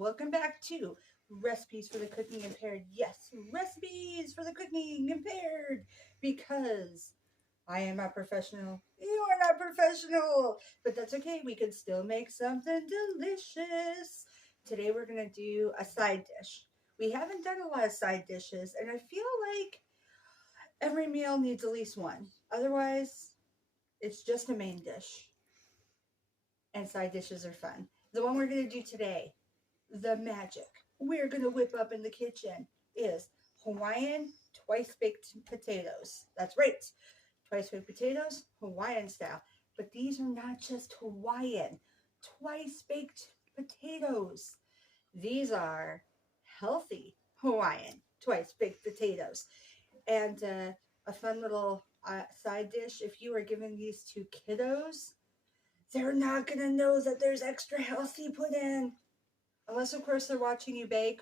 Welcome back to Recipes for the Cooking Impaired. Yes, recipes for the cooking impaired because I am not professional. You are not professional, but that's okay. We can still make something delicious. Today we're going to do a side dish. We haven't done a lot of side dishes, and I feel like every meal needs at least one. Otherwise, it's just a main dish, and side dishes are fun. The one we're going to do today, the magic we're going to whip up in the kitchen, is Hawaiian twice baked potatoes. That's right, twice baked potatoes, Hawaiian style. But these are not just Hawaiian twice baked potatoes, these are healthy Hawaiian twice baked potatoes. And a fun little side dish if you are giving these to kiddos, they're not going to know that there's extra healthy put in. Unless, of course, they're watching you bake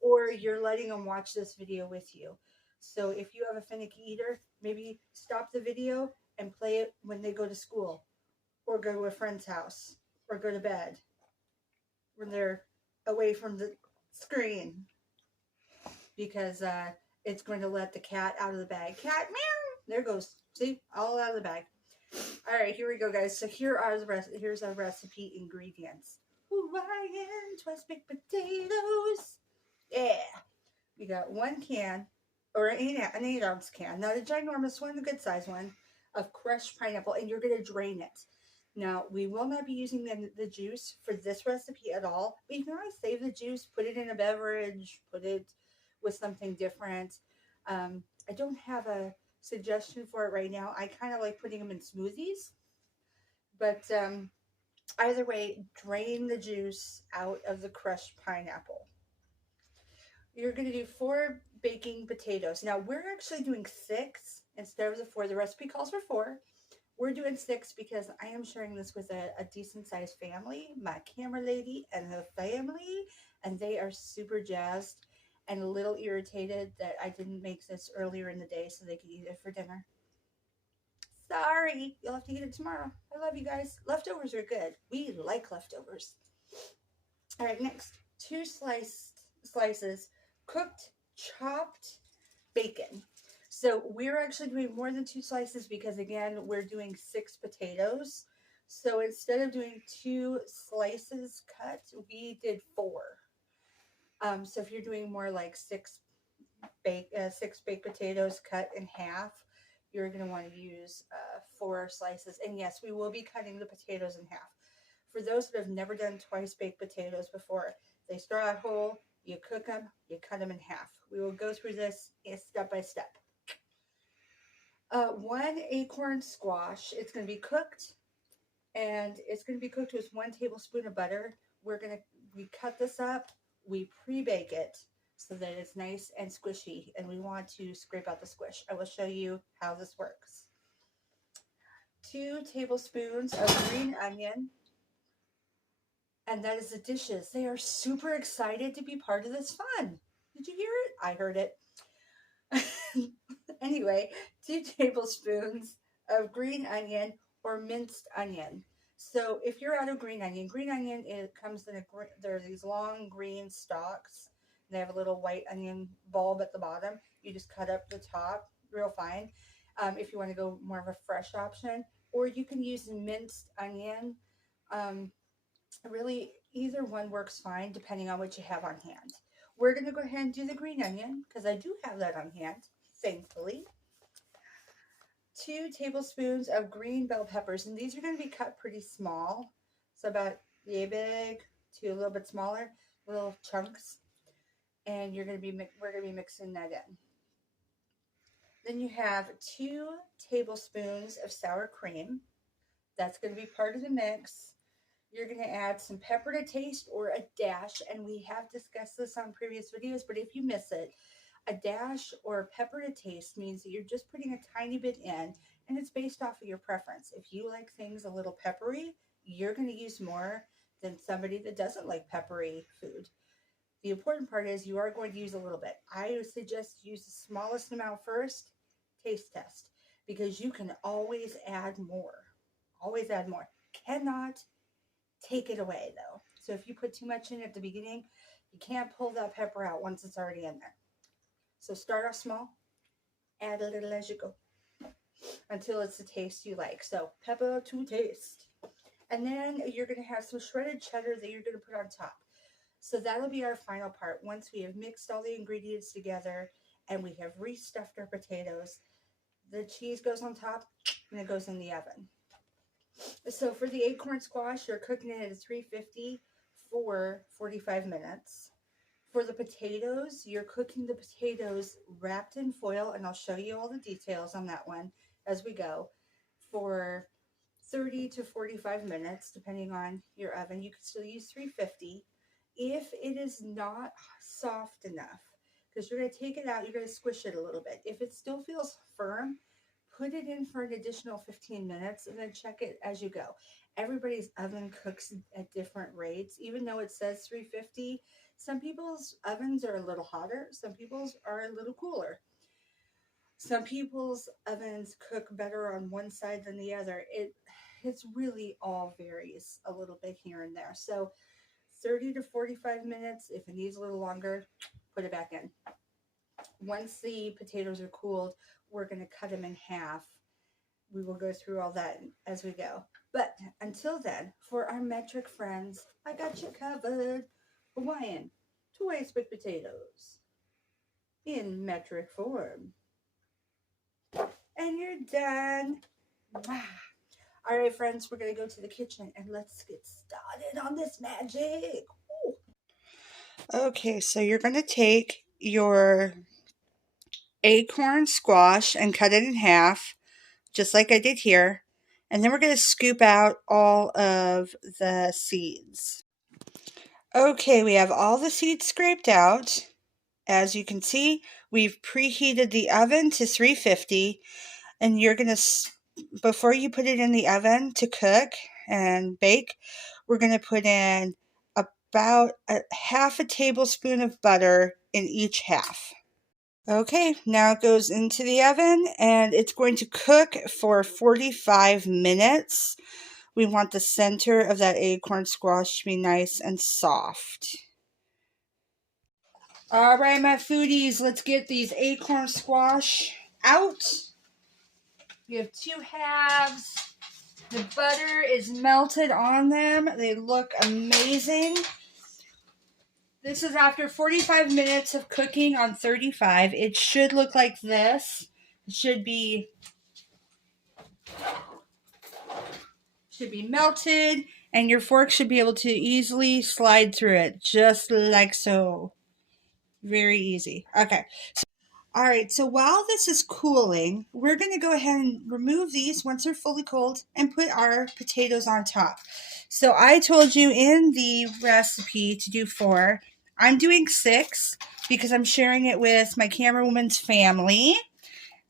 or you're letting them watch this video with you. So if you have a finicky eater, maybe stop the video and play it when they go to school or go to a friend's house or go to bed when they're away from the screen, because it's going to let the cat out of the bag. Cat, meow! There goes. See? All out of the bag. All right, here we go, guys. So here's our recipe ingredients. Hawaiian twice baked potatoes. Yeah. We got 1 can, or an 8-ounce can, not a ginormous one, the good size one, of crushed pineapple, and you're going to drain it. Now, we will not be using the juice for this recipe at all, but you can always save the juice, put it in a beverage, put it with something different. I don't have a suggestion for it right now. I kind of like putting them in smoothies, but either way, drain the juice out of the crushed pineapple. You're going to do 4 baking potatoes. Now, we're actually doing 6 instead of the 4. The recipe calls for 4. We're doing 6 because I am sharing this with a decent-sized family, my camera lady and her family, and they are super jazzed and a little irritated that I didn't make this earlier in the day so they could eat it for dinner. Sorry, you'll have to eat it tomorrow. I love you guys. Leftovers are good. We like leftovers. All right, next, 2 slices cooked chopped bacon. So we're actually doing more than 2 slices because, again, we're doing 6 potatoes. So instead of doing 2 slices cut, we did 4. So if you're doing more like 6 baked potatoes cut in half, you're going to want to use 4 slices. And yes, we will be cutting the potatoes in half. For those that have never done twice baked potatoes before, they start out whole, you cook them, you cut them in half. We will go through this step by step. 1 acorn squash, it's going to be cooked, and it's going to be cooked with 1 tablespoon of butter. We cut this up, we pre-bake it so that it's nice and squishy, and we want to scrape out the squish. I will show you how this works. 2 tablespoons of green onion, and that is the dishes. They are super excited to be part of this fun. Did you hear it? I heard it. Anyway, 2 tablespoons of green onion or minced onion. So if you're out of green onion, it comes in there are these long green stalks. They have a little white onion bulb at the bottom. You just cut up the top real fine. If you want to go more of a fresh option, or you can use minced onion. Really, either one works fine depending on what you have on hand. We're going to go ahead and do the green onion because I do have that on hand, thankfully. 2 tablespoons of green bell peppers, and these are going to be cut pretty small, so about yay big to a little bit smaller, little chunks. And we're going to be mixing that in. Then you have 2 tablespoons of sour cream. That's going to be part of the mix. You're going to add some pepper to taste or a dash, and we have discussed this on previous videos, but if you miss it, a dash or pepper to taste means that you're just putting a tiny bit in, and it's based off of your preference. If you like things a little peppery, you're going to use more than somebody that doesn't like peppery food. The important part is you are going to use a little bit. I suggest use the smallest amount first, taste test, because you can always add more. Always add more. Cannot take it away though. So if you put too much in at the beginning, you can't pull that pepper out once it's already in there. So start off small, add a little as you go until it's the taste you like. So pepper to taste. And then you're going to have some shredded cheddar that you're going to put on top. So that'll be our final part. Once we have mixed all the ingredients together and we have restuffed our potatoes, the cheese goes on top and it goes in the oven. So for the acorn squash, you're cooking it at 350 for 45 minutes. For the potatoes, you're cooking the potatoes wrapped in foil, and I'll show you all the details on that one as we go, for 30 to 45 minutes, depending on your oven. You can still use 350. If it is not soft enough, because you're going to take it out, you're going to squish it a little bit. If it still feels firm, put it in for an additional 15 minutes and then check it as you go. Everybody's oven cooks at different rates. Even though it says 350, some people's ovens are a little hotter, some people's are a little cooler. Some people's ovens cook better on one side than the other. It's really all varies a little bit here and there. So 30 to 45 minutes. If it needs a little longer, put it back in. Once the potatoes are cooled, we're going to cut them in half. We will go through all that as we go. But until then, for our metric friends, I got you covered. Hawaiian, 2 baked potatoes in metric form. And you're done. Wow. All right, friends, we're going to go to the kitchen and let's get started on this magic. Ooh. Okay, so you're going to take your acorn squash and cut it in half, just like I did here. And then we're going to scoop out all of the seeds. Okay, we have all the seeds scraped out. As you can see, we've preheated the oven to 350. And you're going to, before you put it in the oven to cook and bake, we're going to put in about a half a tablespoon of butter in each half. Okay, now it goes into the oven and it's going to cook for 45 minutes. We want the center of that acorn squash to be nice and soft. All right, my foodies, let's get these acorn squash out. We have 2 halves. The butter is melted on them. They look amazing. This is after 45 minutes of cooking on 35. It should look like this. It should be melted, and your fork should be able to easily slide through it, just like so. Very easy. Okay. All right, so while this is cooling, we're going to go ahead and remove these once they're fully cold and put our potatoes on top. So I told you in the recipe to do 4. I'm doing 6 because I'm sharing it with my camera woman's family.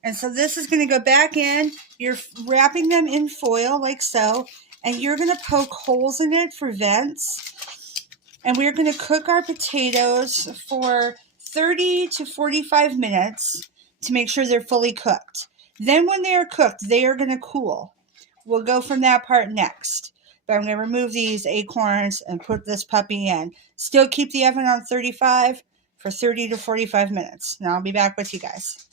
And so this is going to go back in. You're wrapping them in foil like so, and you're going to poke holes in it for vents. And we're going to cook our potatoes for 30 to 45 minutes to make sure they're fully cooked. Then when they are cooked, they are going to cool. We'll go from that part next. But I'm going to remove these acorns and put this puppy in. Still keep the oven on 35 for 30 to 45 minutes. Now I'll be back with you guys.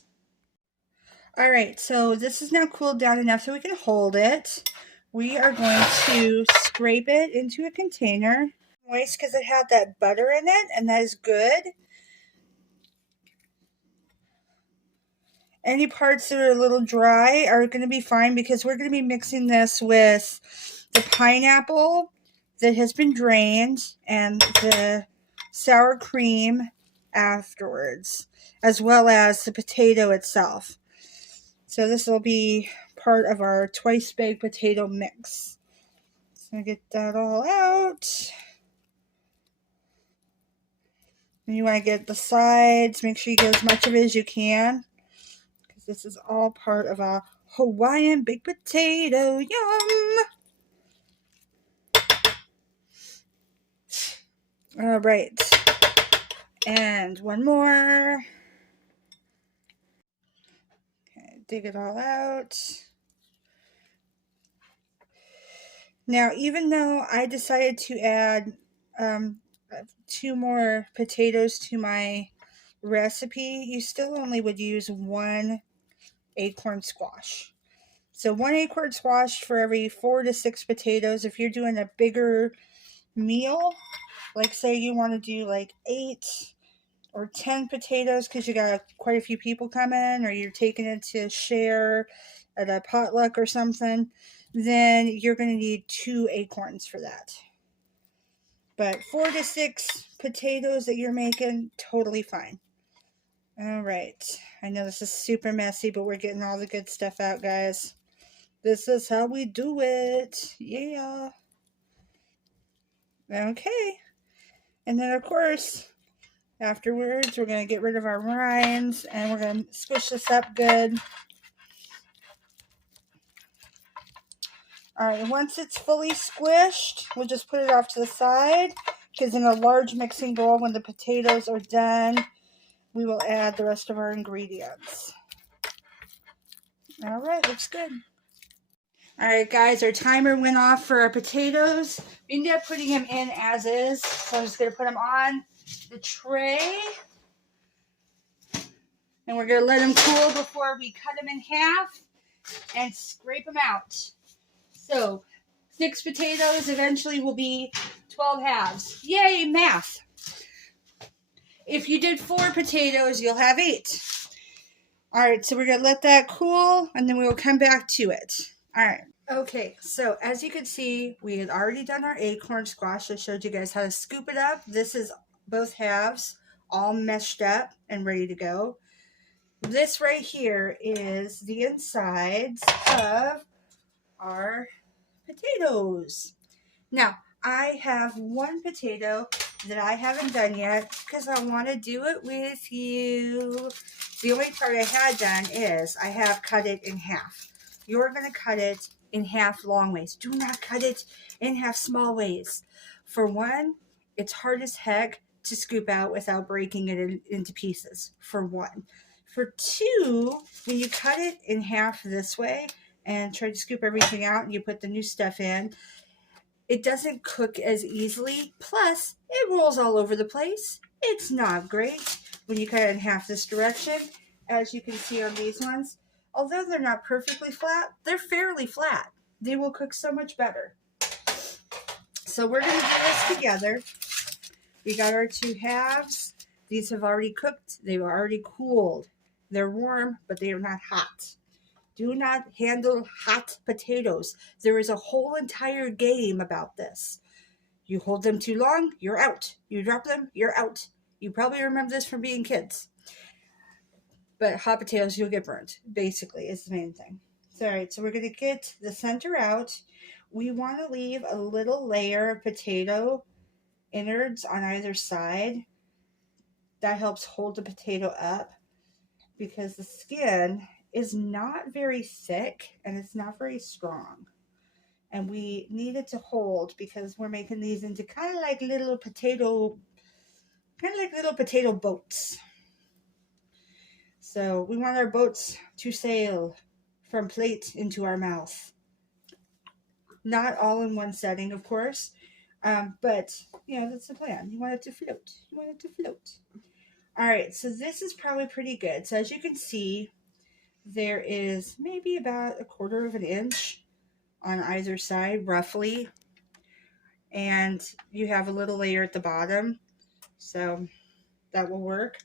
All right, so this is now cooled down enough so we can hold it. We are going to scrape it into a container. Moist because it had that butter in it, and that is good. Any parts that are a little dry are going to be fine because we're going to be mixing this with the pineapple that has been drained and the sour cream afterwards, as well as the potato itself. So this will be part of our twice baked potato mix. So get that all out. And you want to get the sides, make sure you get as much of it as you can, because this is all part of a Hawaiian baked potato. Yum! All right. And one more. Okay, dig it all out. Now, even though I decided to add 2 more potatoes to my recipe, you still only would use 1 acorn squash. So 1 acorn squash for every 4 to 6 potatoes. If you're doing a bigger meal, like say you want to do like 8 or 10 potatoes because you got quite a few people coming, or you're taking it to share at a potluck or something, then you're going to need 2 acorns for that. But 4 to 6 potatoes that you're making, totally fine. All right. I know this is super messy, but we're getting all the good stuff out, guys. This is how we do it. Yeah. Okay. And then, of course, afterwards, we're going to get rid of our rinds, and we're going to squish this up good. All right, once it's fully squished, we'll just put it off to the side, because in a large mixing bowl, when the potatoes are done, we will add the rest of our ingredients. All right, looks good. All right, guys, our timer went off for our potatoes. We ended up putting them in as is, so I'm just going to put them on the tray. And we're going to let them cool before we cut them in half and scrape them out. So 6 potatoes eventually will be 12 halves. Yay, math. If you did 4 potatoes, you'll have 8. All right, so we're going to let that cool, and then we will come back to it. All right. Okay, so as you can see, we had already done our acorn squash. I showed you guys how to scoop it up. This is both halves, all meshed up and ready to go. This right here is the insides of our potatoes. Now, I have 1 potato that I haven't done yet because I want to do it with you. The only part I had done is I have cut it in half. You're going to cut it in half long ways. Do not cut it in half small ways. For one, it's hard as heck to scoop out without breaking it into pieces, for one. For 2, when you cut it in half this way and try to scoop everything out and you put the new stuff in, it doesn't cook as easily. Plus, it rolls all over the place. It's not great when you cut it in half this direction. As you can see on these ones, although they're not perfectly flat, they're fairly flat. They will cook so much better. So we're going to do this together. We got our 2 halves. These have already cooked. They've already cooled. They're warm, but they are not hot. Do not handle hot potatoes. There is a whole entire game about this. You hold them too long, you're out. You drop them, you're out. You probably remember this from being kids. But hot potatoes, you'll get burnt, basically, is the main thing. So, all right, so we're going to get the center out. We want to leave a little layer of potato innards on either side. That helps hold the potato up because the skin is not very thick and it's not very strong. And we need it to hold because we're making these into kind of like little potato boats. So we want our boats to sail from plate into our mouth. Not all in one setting, of course, but you know, that's the plan. You want it to float. You want it to float. All right, so this is probably pretty good. So as you can see, there is maybe about 1/4 of an inch on either side, roughly. And you have a little layer at the bottom. So that will work.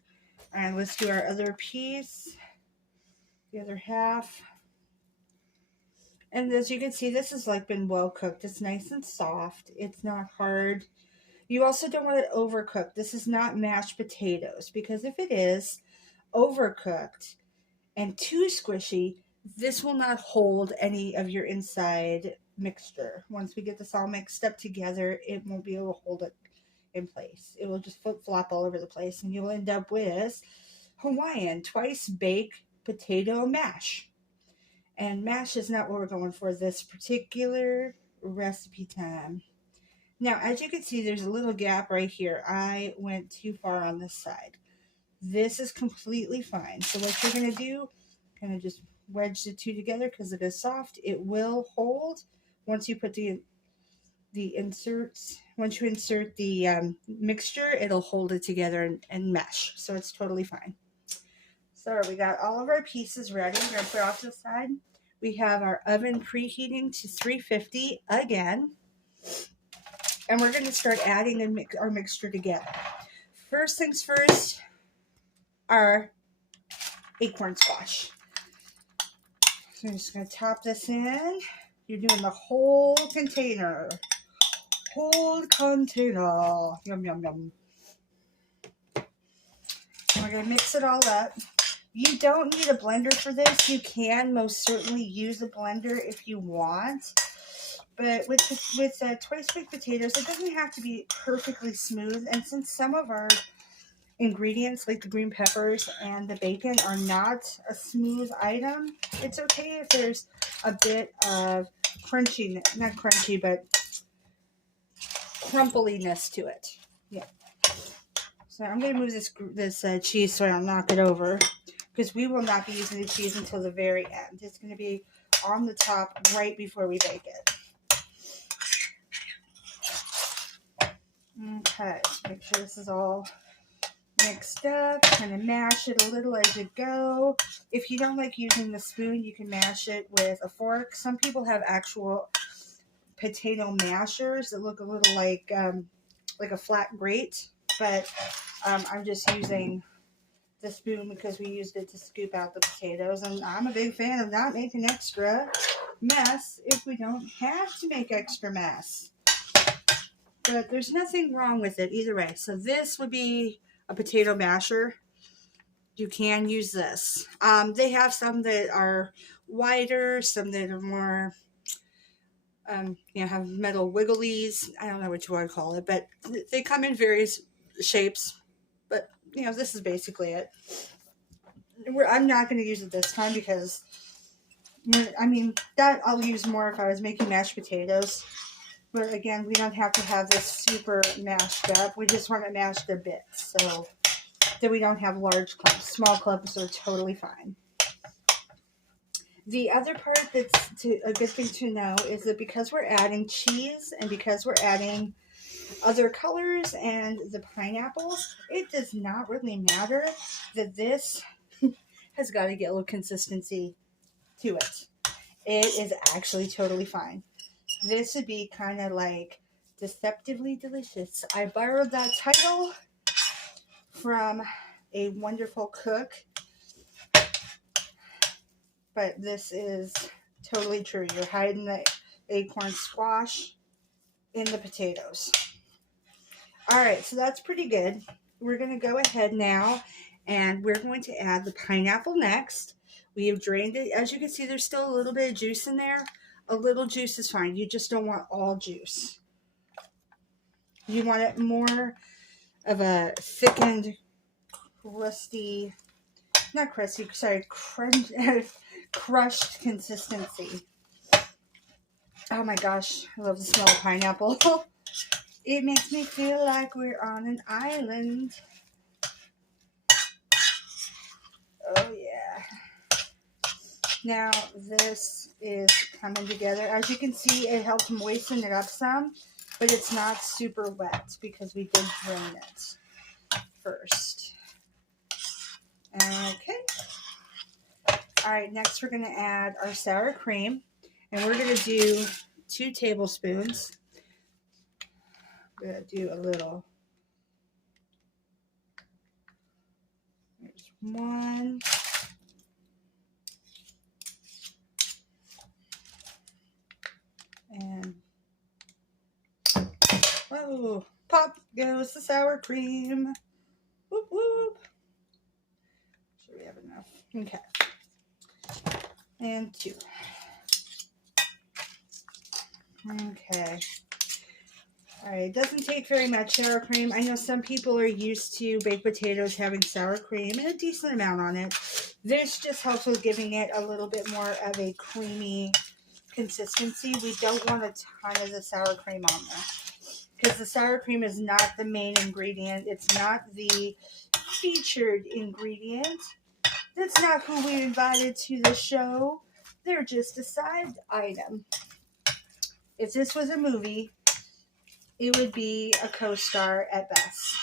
And let's do our other piece, the other half. And as you can see, this has like been well cooked. It's nice and soft. It's not hard. You also don't want it overcooked. This is not mashed potatoes, because if it is overcooked and too squishy, this will not hold any of your inside mixture. Once we get this all mixed up together, it won't be able to hold it in place. It will just flip-flop all over the place, and you'll end up with Hawaiian twice baked potato mash. And mash is not what we're going for this particular recipe time. Now, as you can see, there's a little gap right here. I went too far on this side. This is completely fine. So what you're going to do, kind of just wedge the 2 together because it is soft. It will hold once you put the inserts, once you insert the mixture, it'll hold it together and mesh. So it's totally fine. So we got all of our pieces ready. We're going to put off to the side. We have our oven preheating to 350 again. And we're going to start adding our mixture together. First things first, our acorn squash. So I'm just going to top this in. You're doing the whole container. Whole container. Yum, yum, yum. And we're going to mix it all up. You don't need a blender for this. You can most certainly use a blender if you want. But with twice baked potatoes, it doesn't have to be perfectly smooth. And since some of our ingredients, like the green peppers and the bacon, are not a smooth item, it's okay if there's a bit of crunchy, not crunchy, but crumplyness to it. Yeah. So I'm going to move this cheese so I don't knock it over, because we will not be using the cheese until the very end. It's going to be on the top right before we bake it. Okay, so make sure this is all mixed up. Kind of mash it a little as you go. If you don't like using the spoon, you can mash it with a fork. Some people have actual potato mashers that look a little like a flat grate, but I'm just using the spoon because we used it to scoop out the potatoes, and I'm a big fan of not making extra mess if we don't have to make extra mess. But there's nothing wrong with it either way. So this would be a potato masher. You can use this. They have some that are wider, some that are more, have metal wigglies. I don't know what you want to call it, but they come in various shapes. But, this is basically it. I'm not going to use it this time because, that I'll use more if I was making mashed potatoes. But again, we don't have to have this super mashed up. We just want it mashed a bit so that we don't have large clumps. Small clumps are totally fine. The other part that's a good thing to know is that because we're adding cheese and because we're adding other colors and the pineapple, it does not really matter that this has got a yellow consistency to it. It is actually totally fine. This would be kind of like Deceptively Delicious. I borrowed that title from a wonderful cook, but this is totally true. You're hiding the acorn squash in the potatoes. All right, so that's pretty good. We're going to go ahead now, and we're going to add the pineapple next. We have drained it. As you can see, there's still a little bit of juice in there. A little juice is fine. You just don't want all juice. You want it more of a thickened, crusty, not crusty, sorry, crushed consistency. Oh my gosh, I love the smell of pineapple. It makes me feel like we're on an island. Oh yeah. Now this is coming together. As you can see, it helped moisten it up some, but it's not super wet because we did drain it first. Okay. All right, next we're going to add our sour cream, and we're going to do 2 tablespoons. We're going to do a little. There's 1. And whoa, pop goes the sour cream. Whoop, whoop. Sure we have enough. Okay. And 2. Okay. All right, it doesn't take very much sour cream. I know some people are used to baked potatoes having sour cream and a decent amount on it. This just helps with giving it a little bit more of a creamy consistency. We don't want a ton of the sour cream on there because the sour cream is not the main ingredient. It's not the featured ingredient. That's not who we invited to the show. They're just a side item. If this was a movie, it would be a co-star at best.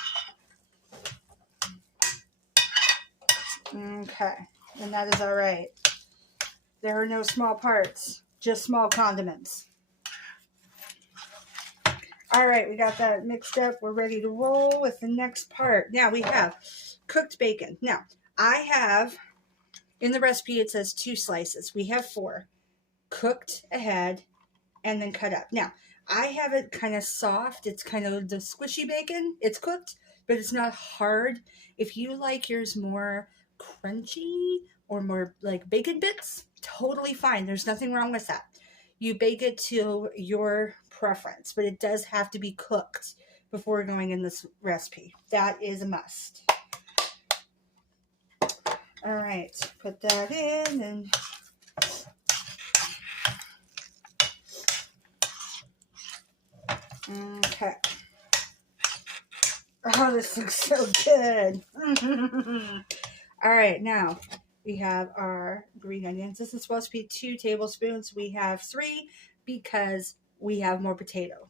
Okay, and that is all right. There are no small parts, just small condiments. All right, we got that mixed up. We're ready to roll with the next part. Now we have cooked bacon. Now, I have, in the recipe, it says 2 slices. We have 4, cooked ahead and then cut up. Now, I have it kind of soft. It's kind of the squishy bacon. It's cooked, but it's not hard. If you like yours more crunchy or more like bacon bits, totally fine. There's nothing wrong with that. You bake it to your preference, but it does have to be cooked before going in this recipe. That is a must. All right, put that in and okay. Oh, this looks so good. All right, now we have our green onions. This is supposed to be 2 tablespoons. We have 3 because we have more potato.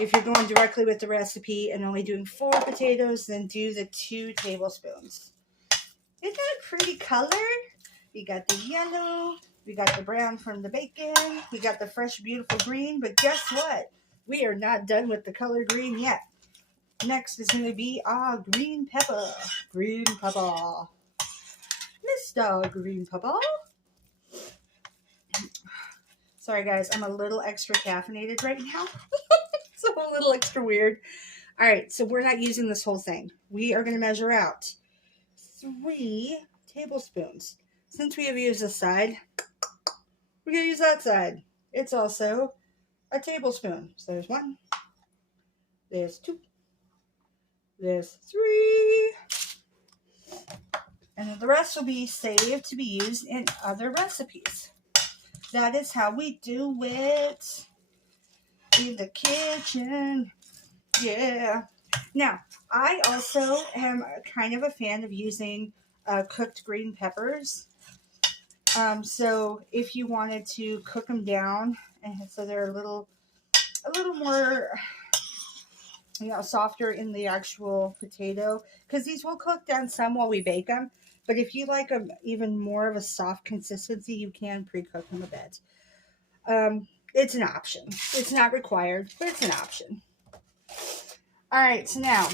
If you're going directly with the recipe and only doing 4 potatoes, then do the 2 tablespoons. Isn't that a pretty color? We got the yellow, we got the brown from the bacon, we got the fresh, beautiful green, but guess what? We are not done with the color green yet. Next is going to be our green pepper. Green pepper. Mr. Green pepper. Sorry guys, I'm a little extra caffeinated right now. So a little extra weird. All right, so we're not using this whole thing. We are going to measure out 3 tablespoons. Since we have used this side, we're going to use that side. It's also a tablespoon. So there's 1, there's 2, there's 3. And then the rest will be saved to be used in other recipes. That is how we do it in the kitchen. Yeah. Now, I also am kind of a fan of using cooked green peppers. So if you wanted to cook them down, and so they're a little more, softer in the actual potato, because these will cook down some while we bake them. But if you like them even more of a soft consistency, you can pre-cook them a bit. It's an option. It's not required, but it's an option. All right, so now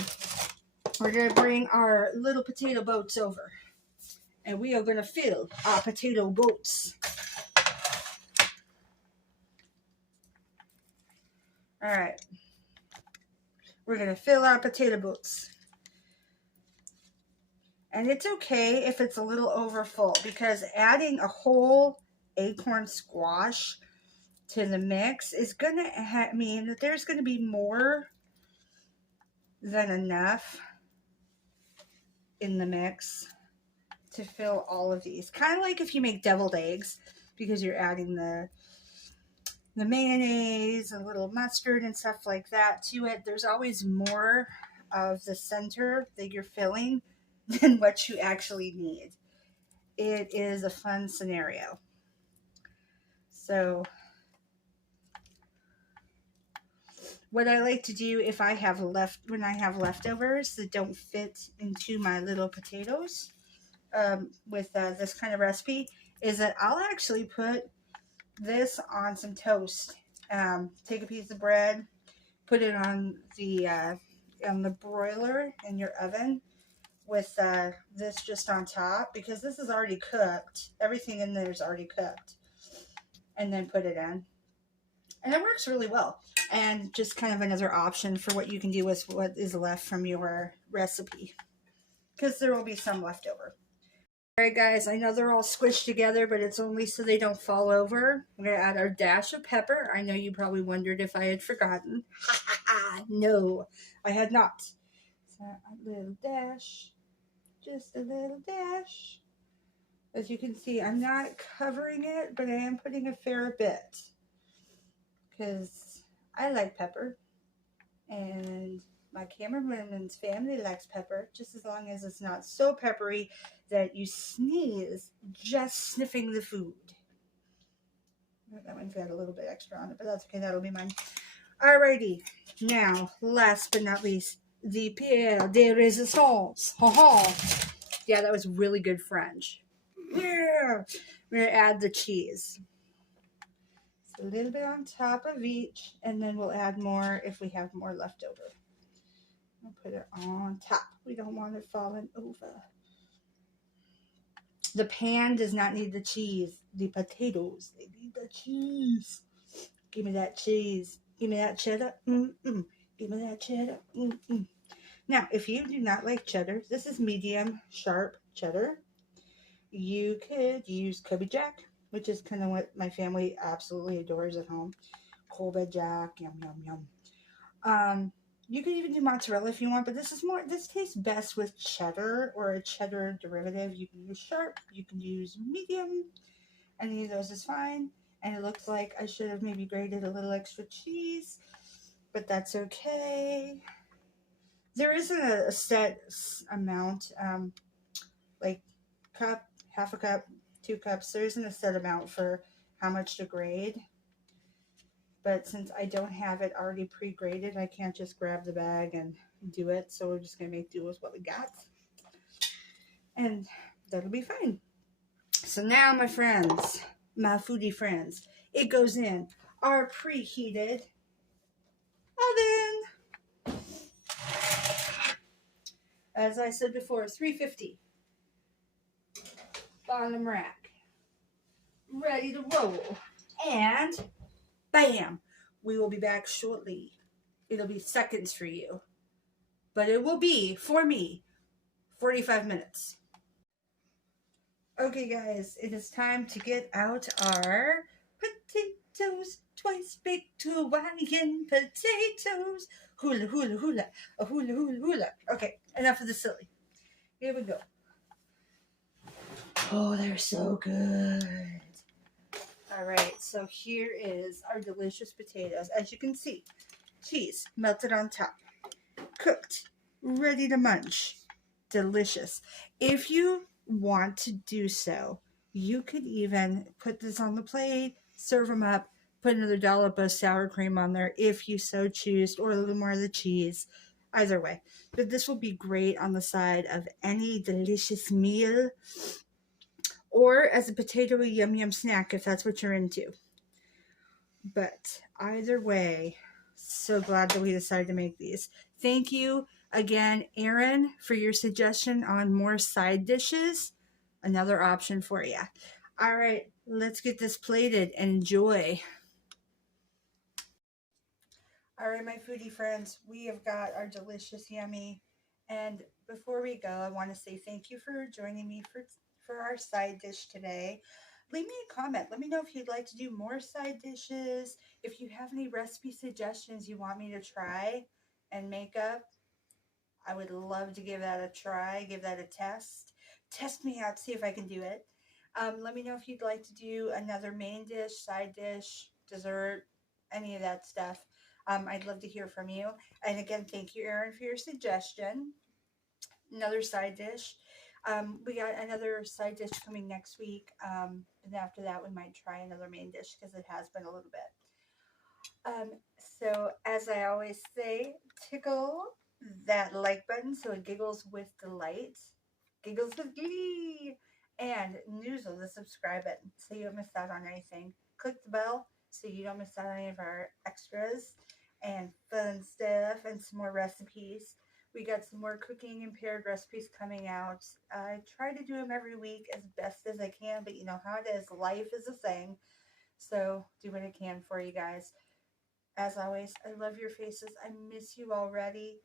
we're going to bring our little potato boats over. And we are going to fill our potato boats. All right. We're going to fill our potato boats. And it's okay if it's a little over full, because adding a whole acorn squash to the mix is going to mean that there's going to be more than enough in the mix to fill all of these. Kind of like if you make deviled eggs, because you're adding the mayonnaise, a little mustard and stuff like that to it. There's always more of the center that you're filling than what you actually need. It is a fun scenario. So what I like to do if I have when I have leftovers that don't fit into my little potatoes with this kind of recipe, is that I'll actually put this on some toast. Take a piece of bread, put it on the broiler in your oven with this just on top, because this is already cooked. Everything in there is already cooked. And then put it in. And it works really well. And just kind of another option for what you can do with what is left from your recipe, because there will be some left over. All right, guys, I know they're all squished together, but it's only so they don't fall over. We're going to add our dash of pepper. I know you probably wondered if I had forgotten. No, I had not. So a little dash, just a little dash. As you can see, I'm not covering it, but I am putting a fair bit, because I like pepper, and my cameraman's family likes pepper, just as long as it's not so peppery that you sneeze just sniffing the food. That one's got a little bit extra on it, but that's okay. That'll be mine. Alrighty, now, last but not least, the pierre de resistance. Ha ha. Yeah, that was really good French. Yeah. We're gonna add the cheese. So a little bit on top of each, and then we'll add more if we have more left over. We'll put it on top. We don't want it falling over. The pan does not need the cheese. The potatoes, they need the cheese. Give me that cheese. Give me that cheddar. Mm-mm. Give me that cheddar. Mm-mm. Now, if you do not like cheddar, this is medium sharp cheddar. You could use Kobe Jack, which is kind of what my family absolutely adores at home. Kobe Jack, yum yum yum. You can even do mozzarella if you want, but this tastes best with cheddar or a cheddar derivative. You can use sharp, you can use medium. Any of those is fine. And it looks like I should have maybe grated a little extra cheese, but that's okay. There isn't a set amount, like cup, half a cup, 2 cups. There isn't a set amount for how much to grade. But since I don't have it already pre-graded, I can't just grab the bag and do it. So we're just going to make do with what we got. And that'll be fine. So now, my friends, my foodie friends, it goes in our preheated oven. As I said before, 350. Bottom rack. Ready to roll. And bam! We will be back shortly. It'll be seconds for you. But it will be, for me, 45 minutes. Okay, guys, it is time to get out our potatoes. Twice baked Hawaiian potatoes. Hula, hula, hula. A hula, hula, hula. Okay, enough of the silly. Here we go. Oh, they're so good. All right, so here is our delicious potatoes. As you can see, cheese melted on top, cooked, ready to munch. Delicious. If you want to do so, you could even put this on the plate, serve them up, put another dollop of sour cream on there if you so choose, or a little more of the cheese. Either way. But this will be great on the side of any delicious meal, or as a potato yum yum snack if that's what you're into. But either way, so glad that we decided to make these. Thank you again, Aaron, for your suggestion on more side dishes. Another option for you. All right, let's get this plated and enjoy. All right, my foodie friends, we have got our delicious yummy. And before we go, I want to say thank you for joining me for our side dish today. Leave me a comment. Let me know if you'd like to do more side dishes. If you have any recipe suggestions you want me to try and make up, I would love to give that a try, give that a test. Test me out, see if I can do it. Let me know if you'd like to do another main dish, side dish, dessert, any of that stuff. I'd love to hear from you. And again, thank you, Erin, for your suggestion. Another side dish. We got another side dish coming next week. And after that, we might try another main dish because it has been a little bit. So as I always say, tickle that like button so it giggles with delight, giggles with glee, and noozle the subscribe button so you don't miss out on anything. Click the bell so you don't miss out on any of our extras and fun stuff and some more recipes. We got some more cooking impaired recipes coming out. I try to do them every week as best as I can, but you know how it is. Life is a thing. So do what I can for you guys. As always, I love your faces. I miss you already.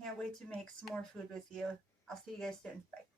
Can't wait to make some more food with you. I'll see you guys soon. Bye.